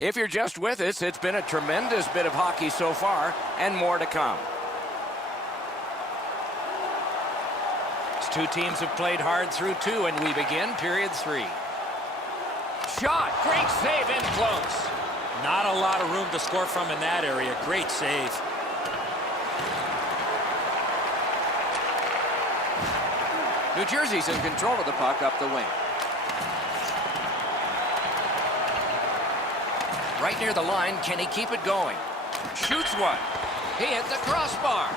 If you're just with us, it's been a tremendous bit of hockey so far, and more to come. These two teams have played hard through two, and we begin period 3. Shot! Great save in close. Not a lot of room to score from in that area. Great save. New Jersey's in control of the puck up the wing. Right near the line, can he keep it going? Shoots one. He hit the crossbar.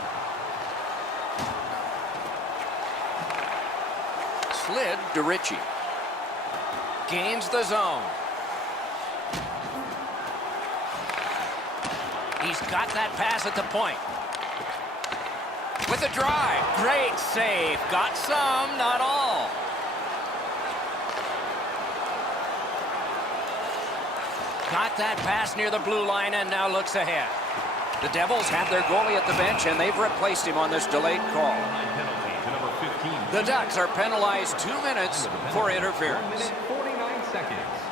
Slid to Ritchie. Gains the zone. He's got that pass at the point. With a drive. Great save. Got some, not all. Got that pass near the blue line and now looks ahead. The Devils have their goalie at the bench, and they've replaced him on this delayed call. The Ducks are penalized 2 minutes for interference.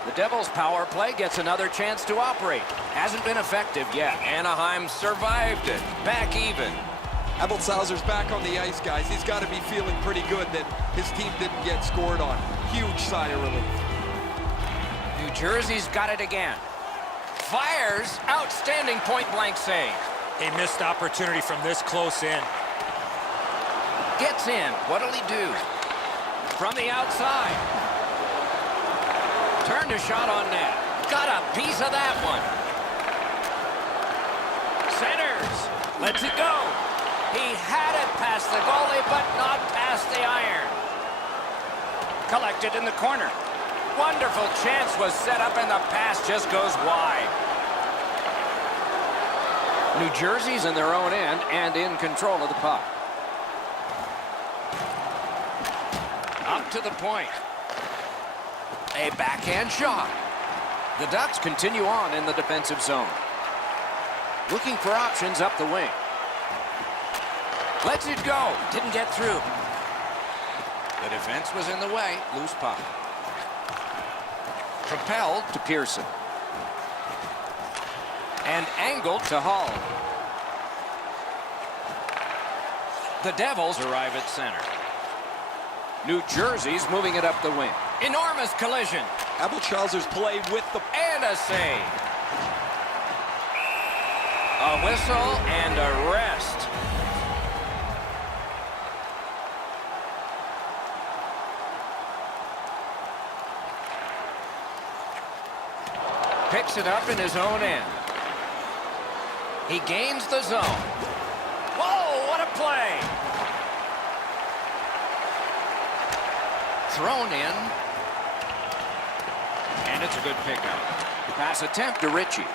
The Devils' power play gets another chance to operate. Hasn't been effective yet. Anaheim survived it. Back even. Abeltzhauser's back on the ice, guys. He's got to be feeling pretty good that his team didn't get scored on. Huge sigh of relief. New Jersey's got it again. Fires. Outstanding point-blank save. A missed opportunity from this close in. Gets in. What'll he do? From the outside. Turned a shot on net. Got a piece of that one. Centers. Lets it go. He had it past the goalie, but not past the iron. Collected in the corner. Wonderful chance was set up, and the pass just goes wide. New Jersey's in their own end and in control of the puck. Up to the point. A backhand shot. The Ducks continue on in the defensive zone. Looking for options up the wing. Lets it go. Didn't get through. The defense was in the way. Loose puck. Propelled to Pearson. And angled to Hall. The Devils arrive at center. New Jersey's moving it up the wing. Enormous collision. Abeltzhauser's play with the... And a save. A whistle and a rest. Picks it up in his own end. He gains the zone. Whoa, what a play! Thrown in. And it's a good pickup. Pass attempt to Ritchie.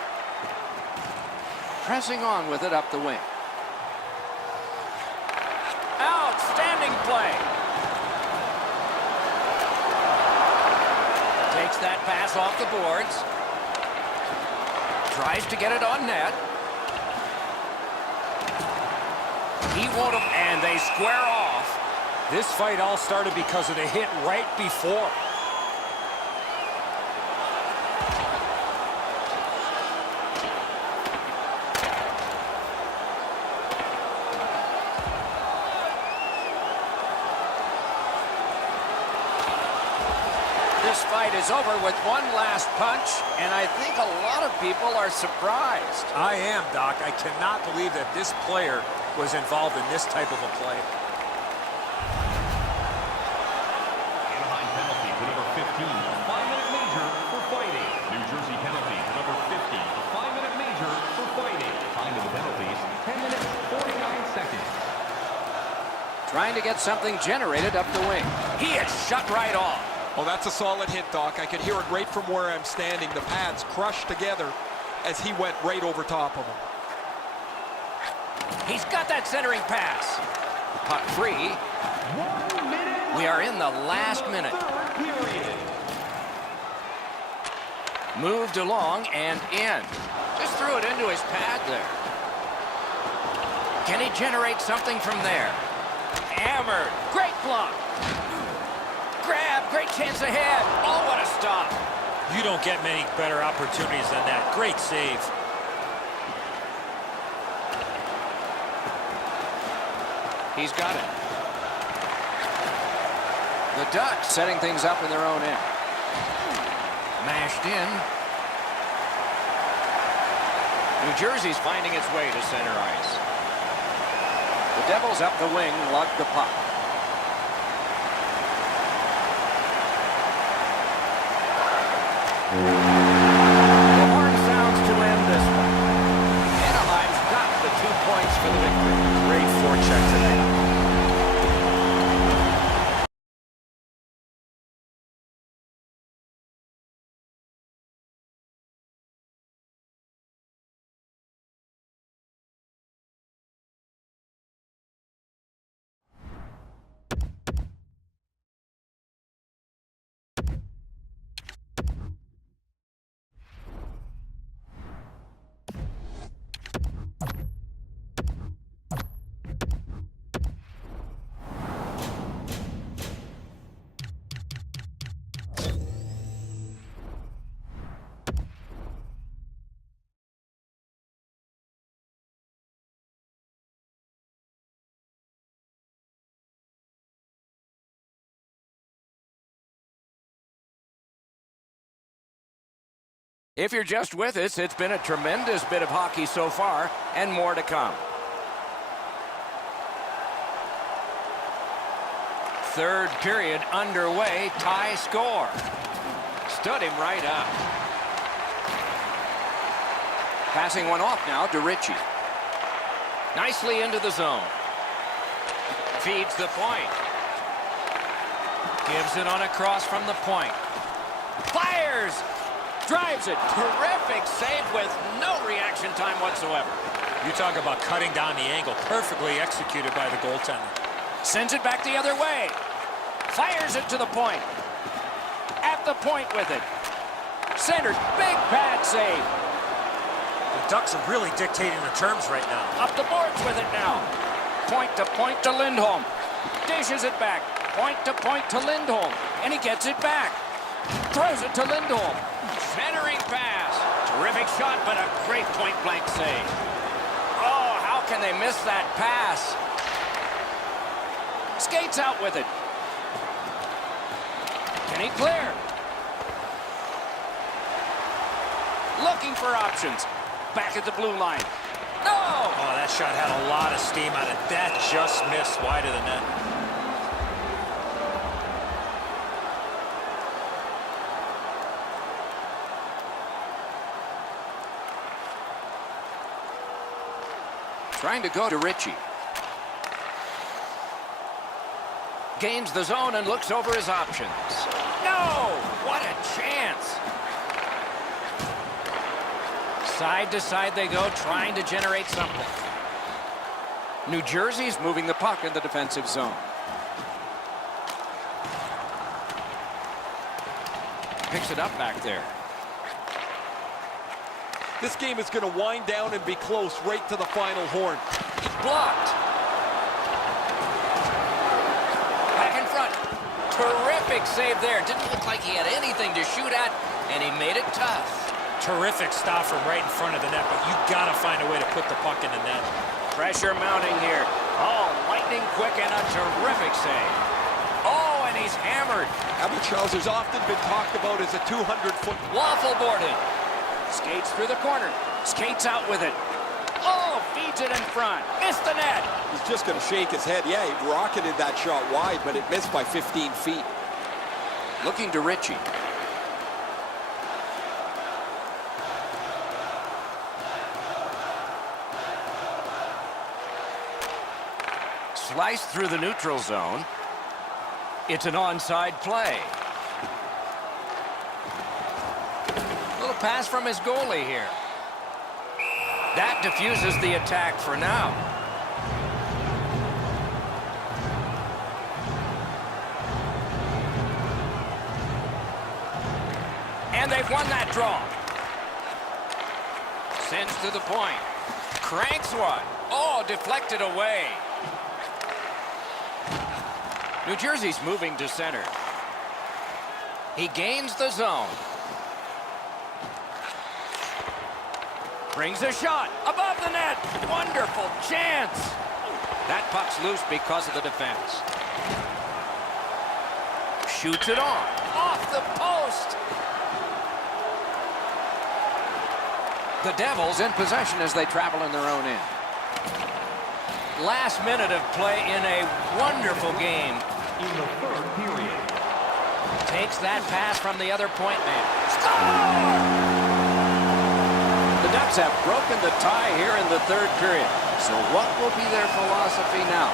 Pressing on with it up the wing. Outstanding play. Takes that pass off the boards. Tries to get it on net. He won't have, and they square off. This fight all started because of the hit right before. This fight is over with one last punch, and I think a lot of people are surprised. I am, Doc. I cannot believe that this player was involved in this type of a play. Anaheim penalty to number 15, a 5-minute major for fighting. New Jersey penalty to number 50, a 5-minute major for fighting. Time of the penalties, 10 minutes, 49 seconds. Trying to get something generated up the wing. He is shut right off. Well, that's a solid hit, Doc. I could hear it right from where I'm standing. The pads crushed together as he went right over top of him. He's got that centering pass. Puck free. 1 minute. We are in the last minute. Third period. Moved along and in. Just threw it into his pad there. Can he generate something from there? Hammered. Great block. Grab. Great chance ahead. Oh, what a stop. You don't get many better opportunities than that. Great save. He's got it. The Ducks setting things up in their own end. Mashed in. New Jersey's finding its way to center ice. The Devils up the wing lug the puck. The horn sounds to end this one. Anaheim's got the 2 points for the victory. Great forecheck today. If you're just with us, it's been a tremendous bit of hockey so far, and more to come. Third period underway, tie score. Stood him right up. Passing one off now to Ritchie. Nicely into the zone. Feeds the point. Gives it on a cross from the point. Fires! Drives it. Terrific save with no reaction time whatsoever. You talk about cutting down the angle. Perfectly executed by the goaltender. Sends it back the other way. Fires it to the point. At the point with it. Centered. Big pad save. The Ducks are really dictating the terms right now. Up the boards with it now. Point to Lindholm. Dishes it back. Point to Lindholm. And he gets it back. Throws it to Lindholm. Centering pass. Terrific shot, but a great point-blank save. Oh, how can they miss that pass? Skates out with it. Can he clear? Looking for options. Back at the blue line. No! Oh, that shot had a lot of steam on it. That just missed wide of the net. Trying to go to Ritchie. Gains the zone and looks over his options. No! What a chance! Side to side they go, trying to generate something. New Jersey's moving the puck in the defensive zone. Picks it up back there. This game is going to wind down and be close right to the final horn. He's blocked. Back in front. Terrific save there. Didn't look like he had anything to shoot at, and he made it tough. Terrific stop from right in front of the net, but you got to find a way to put the puck in the net. Pressure mounting here. Oh, lightning quick and a terrific save. Oh, and he's hammered. Abby Charles has often been talked about as a 200-foot... Waffle boarded. Skates through the corner. Skates out with it. Oh, feeds it in front. Missed the net. He's just going to shake his head. Yeah, he rocketed that shot wide, but it missed by 15 feet. Looking to Ritchie. sliced through the neutral zone. It's an onside play. Little pass from his goalie here. That diffuses the attack for now. And they've won that draw. Sends to the point. Cranks one. Oh, deflected away. New Jersey's moving to center. He gains the zone. Brings a shot above the net. Wonderful chance. That puck's loose because of the defense. Shoots it on. Off the post. The Devils in possession as they travel in their own end. Last minute of play in a wonderful game. In the third period. Takes that pass from the other point man. Score! The Ducks have broken the tie here in the third period. So what will be their philosophy now?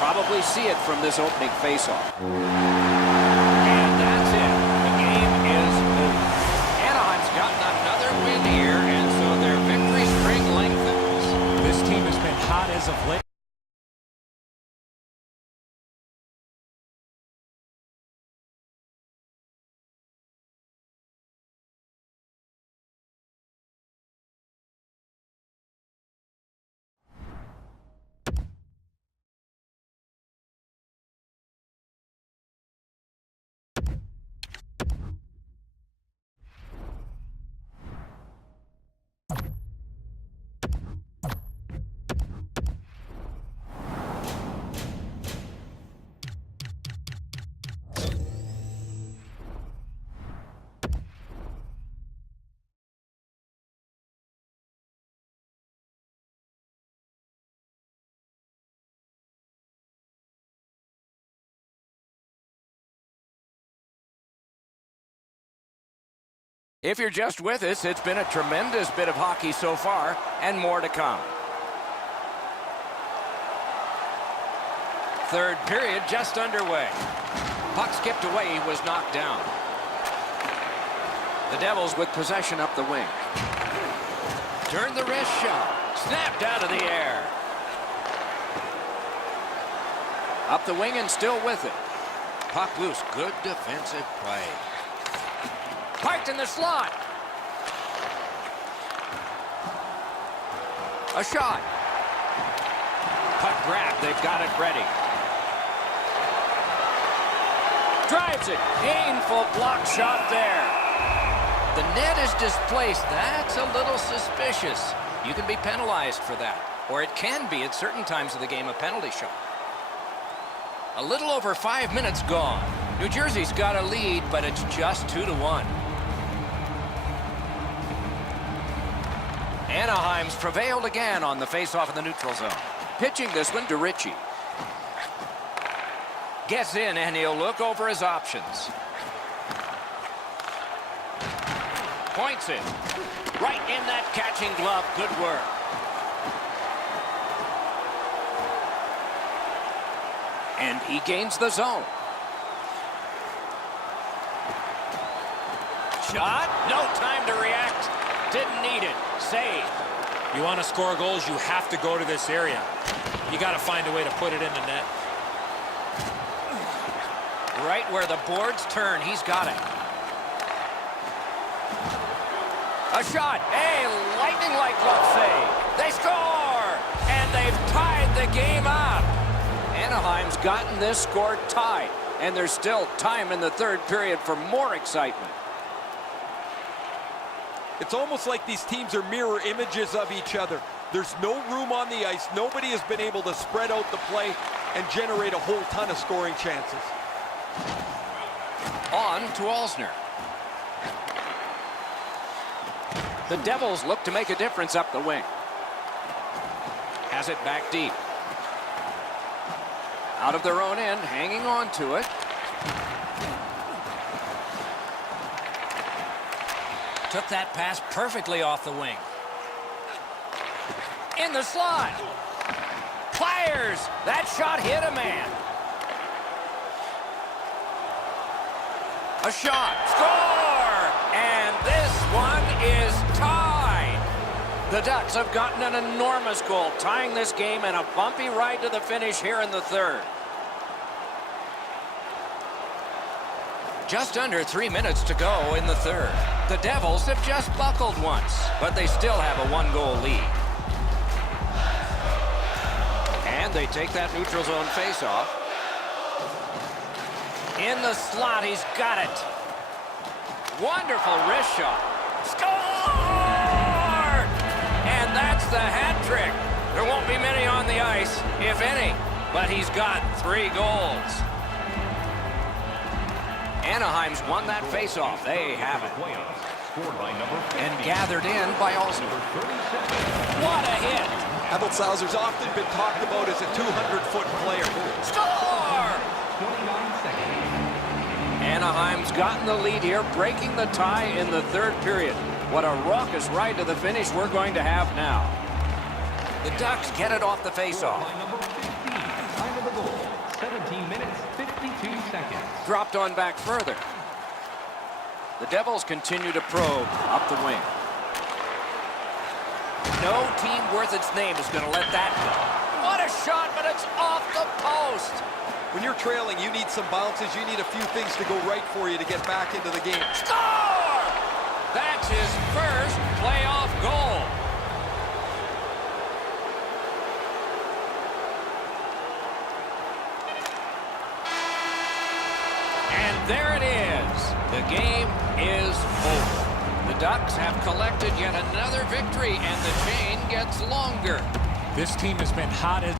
Probably see it from this opening faceoff. And that's it. The game is over. Anaheim's gotten another win here, and so their victory string lengthens. This team has been hot as of late. If you're just with us, it's been a tremendous bit of hockey so far, and more to come. Third period just underway. Puck skipped away, he was knocked down. The Devils with possession up the wing. Turn the wrist shot. Snapped out of the air. Up the wing and still with it. Puck loose. Good defensive play. Parked in the slot. A shot. Puck grab. They've got it ready. Drives it. Painful block shot there. The net is displaced. That's a little suspicious. You can be penalized for that. Or it can be at certain times of the game a penalty shot. A little over 5 minutes gone. New Jersey's got a lead, but it's just 2-1. Anaheim's prevailed again on the faceoff in the neutral zone. Pitching this one to Ritchie. Gets in and he'll look over his options. Points it. Right in that catching glove. Good work. And he gains the zone. Shot. No time to react. Didn't need it. Save. You want to score goals, you have to go to this area. You got to find a way to put it in the net. Right where the boards turn, he's got it. A shot. A lightning-like glove save. They score! And they've tied the game up. Anaheim's gotten this score tied. And there's still time in the third period for more excitement. It's almost like these teams are mirror images of each other. There's no room on the ice. Nobody has been able to spread out the play and generate a whole ton of scoring chances. On to Alzner. The Devils look to make a difference up the wing. Has it back deep. Out of their own end, hanging on to it. Took that pass perfectly off the wing. In the slot. Fires! That shot hit a man. A shot. Score! And this one is tied. The Ducks have gotten an enormous goal, tying this game and a bumpy ride to the finish here in the third. Just under 3 minutes to go in the third. The Devils have just buckled once, but they still have a one-goal lead. And they take that neutral zone face-off. In the slot, he's got it. Wonderful wrist shot. Score! And that's the hat trick. There won't be many on the ice, if any, but he's got 3 goals. Anaheim's won that face-off. They have it. And gathered in by Olsen. What a hit! Abelsauzer's often been talked about as a 200-foot player. Score! 29 seconds. Anaheim's gotten the lead here, breaking the tie in the third period. What a raucous ride to the finish we're going to have now. The Ducks get it off the face-off. By number 15, time of the goal, 17 minutes, 52 seconds. Dropped on back further. The Devils continue to probe up the wing. No team worth its name is going to let that go. What a shot, but it's off the post. When you're trailing, you need some bounces. You need a few things to go right for you to get back into the game. Score! That's his first playoff goal. And there it is. The game is over. The Ducks have collected yet another victory, and the chain gets longer. This team has been hot as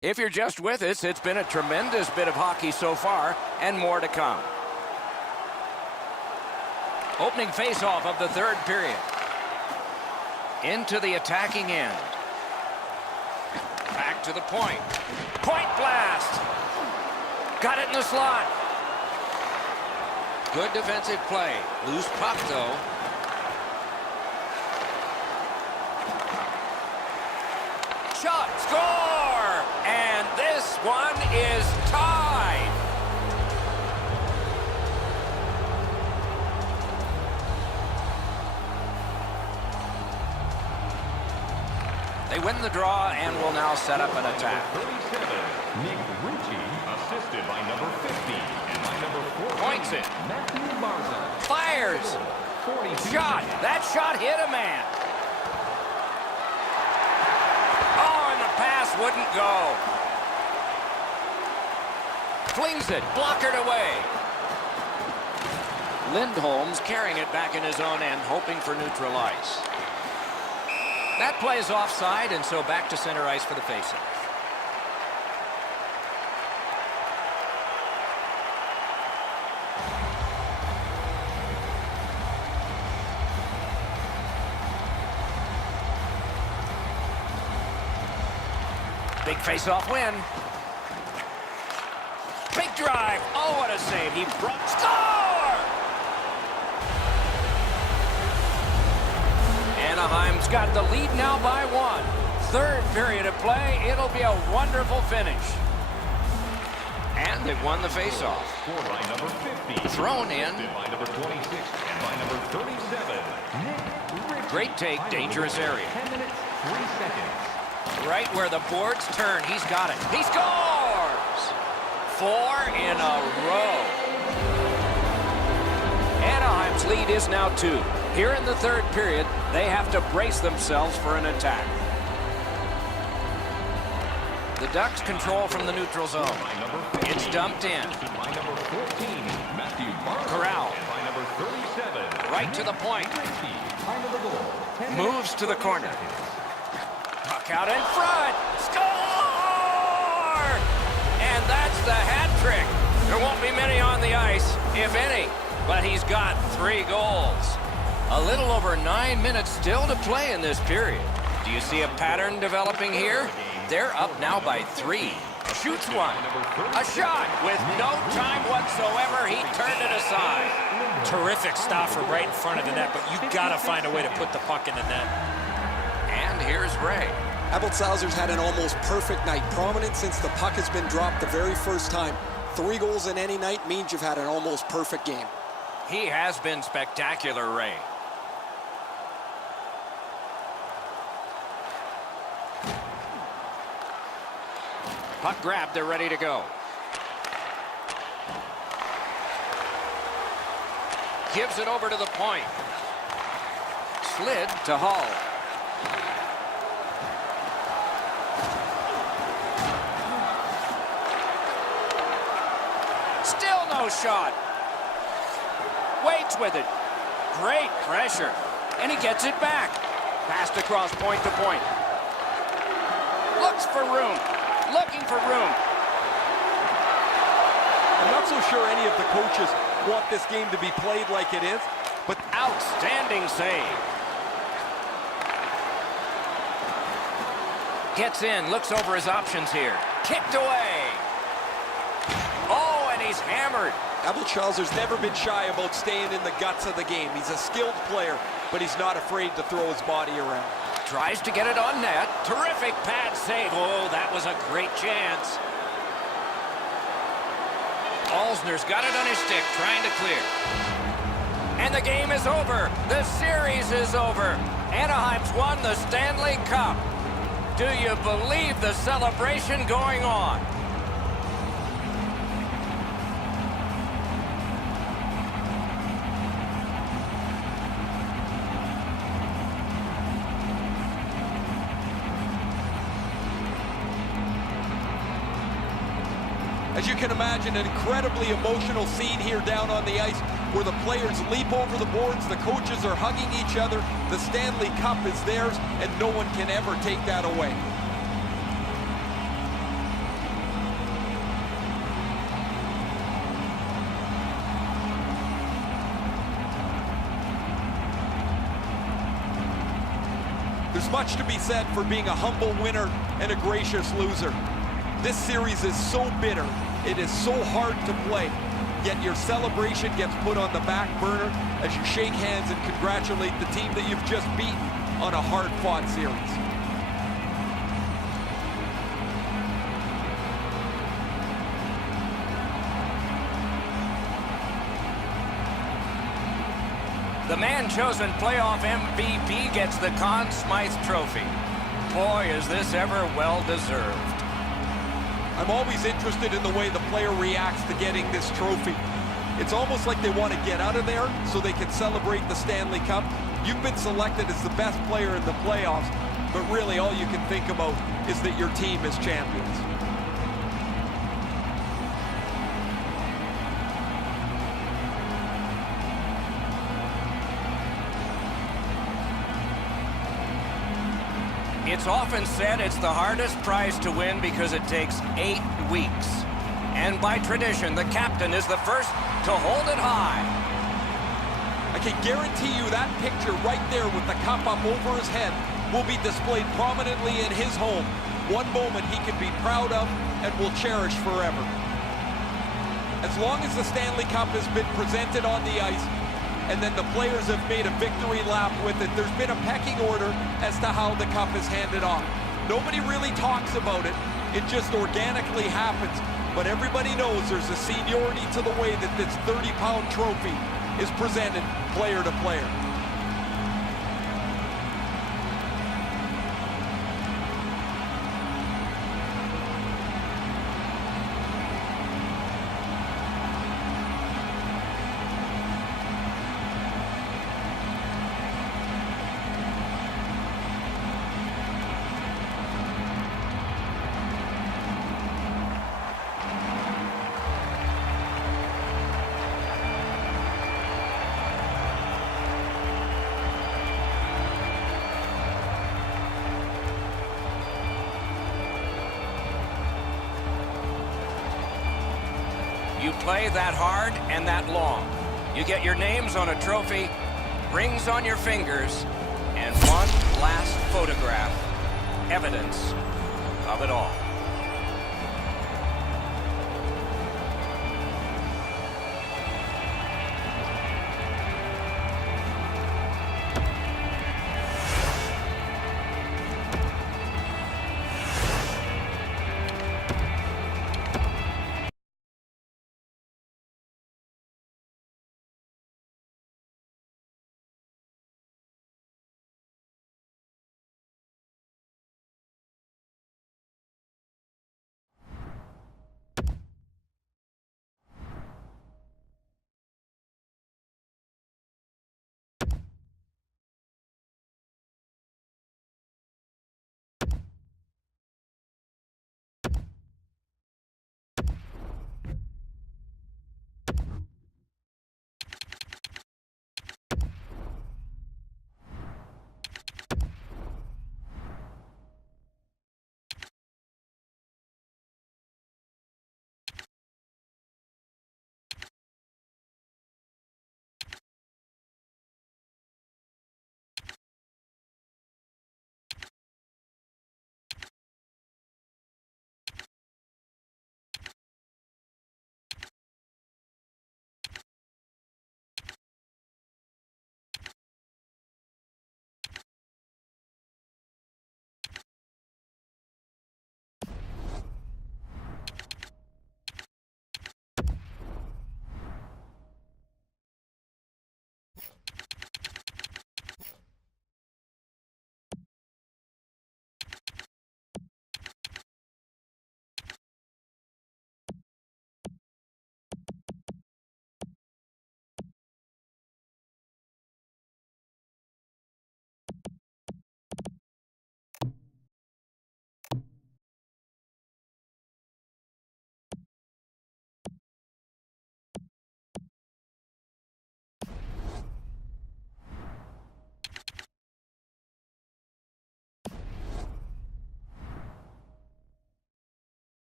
If you're just with us, it's been a tremendous bit of hockey so far, and more to come. Opening face-off of the third period. Into the attacking end. Back to the point. Point blast! Got it in the slot. Good defensive play. Loose puck, though. Shot! Score! And this one is tied. They win the draw and will now set up an attack. 37, Nick Ritchie, assisted by number 50, and by number 14, Points it. Matthew Barza. Fires. 42 Shot. That shot hit a man. Oh, and the pass wouldn't go. Flings it. Blockered away. Lindholm's carrying it back in his own end, hoping for neutral ice. That play is offside, and so back to center ice for the faceoff. Big face-off win. Big drive. Oh, what a save. He brought... Score! Anaheim's got the lead now by 1. Third period of play. It'll be a wonderful finish. And they've won the faceoff. Scored by number 50. Thrown in. By number 26 and by number 37. Great take, dangerous area. 10 minutes, 3 seconds. Right where the boards turn, he's got it. He scores! 4 in a row. Anaheim's lead is now 2. Here in the third period, they have to brace themselves for an attack. The Ducks control from the neutral zone. It's dumped in. By number 14, Matthew Barnes. Corral. And by number 37. Right to the point. Time of the goal. 10 Moves to the corner. Puck out in front. Score! And that's the hat trick. There won't be many on the ice, if any. But he's got 3 goals. A little over 9 minutes still to play in this period. Do you see a pattern developing here? They're up now by 3. Shoots one. A shot with no time whatsoever. He turned it aside. Terrific stop from right in front of the net, but you've got to find a way to put the puck in the net. And here's Ray. Abeltzauser's had an almost perfect night. Prominent since the puck has been dropped the very first time. 3 goals in any night means you've had an almost perfect game. He has been spectacular, Ray. Puck grabbed, they're ready to go. Gives it over to the point. Slid to Hall. Still no shot. Waits with it. Great pressure. And he gets it back. Passed across point to point. Looks for room. Looking for room. I'm not so sure any of the coaches want this game to be played like it is, but Outstanding save. Gets in, looks over his options here. Kicked away. Oh, and he's hammered. Abeltzauser's never been shy about staying in the guts of the game. He's a skilled player, but he's not afraid to throw his body around. Tries to get it on net. Terrific pad save. Oh, that was a great chance. Alsner's got it on his stick, trying to clear. And the game is over. The series is over. Anaheim's won the Stanley Cup. Do you believe the celebration going on? As you can imagine, an incredibly emotional scene here down on the ice where the players leap over the boards, the coaches are hugging each other, the Stanley Cup is theirs, and no one can ever take that away. There's much to be said for being a humble winner and a gracious loser. This series is so bitter. It is so hard to play. Yet your celebration gets put on the back burner as you shake hands and congratulate the team that you've just beaten on a hard-fought series. The man chosen playoff MVP gets the Conn Smythe Trophy. Boy, is this ever well-deserved. I'm always interested in the way the player reacts to getting this trophy. It's almost like they want to get out of there so they can celebrate the Stanley Cup. You've been selected as the best player in the playoffs, but really all you can think about is that your team is champions. It's often said it's the hardest prize to win because it takes 8 weeks. And by tradition, the captain is the first to hold it high. I can guarantee you that picture right there with the cup up over his head will be displayed prominently in his home. One moment he can be proud of and will cherish forever. As long as the Stanley Cup has been presented on the ice, and then the players have made a victory lap with it, there's been a pecking order as to how the cup is handed off. Nobody really talks about it. It just organically happens. but everybody knows there's a seniority to the way that this 30-pound trophy is presented player to player. You play that hard and that long. You get your names on a trophy, rings on your fingers, and one last photograph, evidence of it all.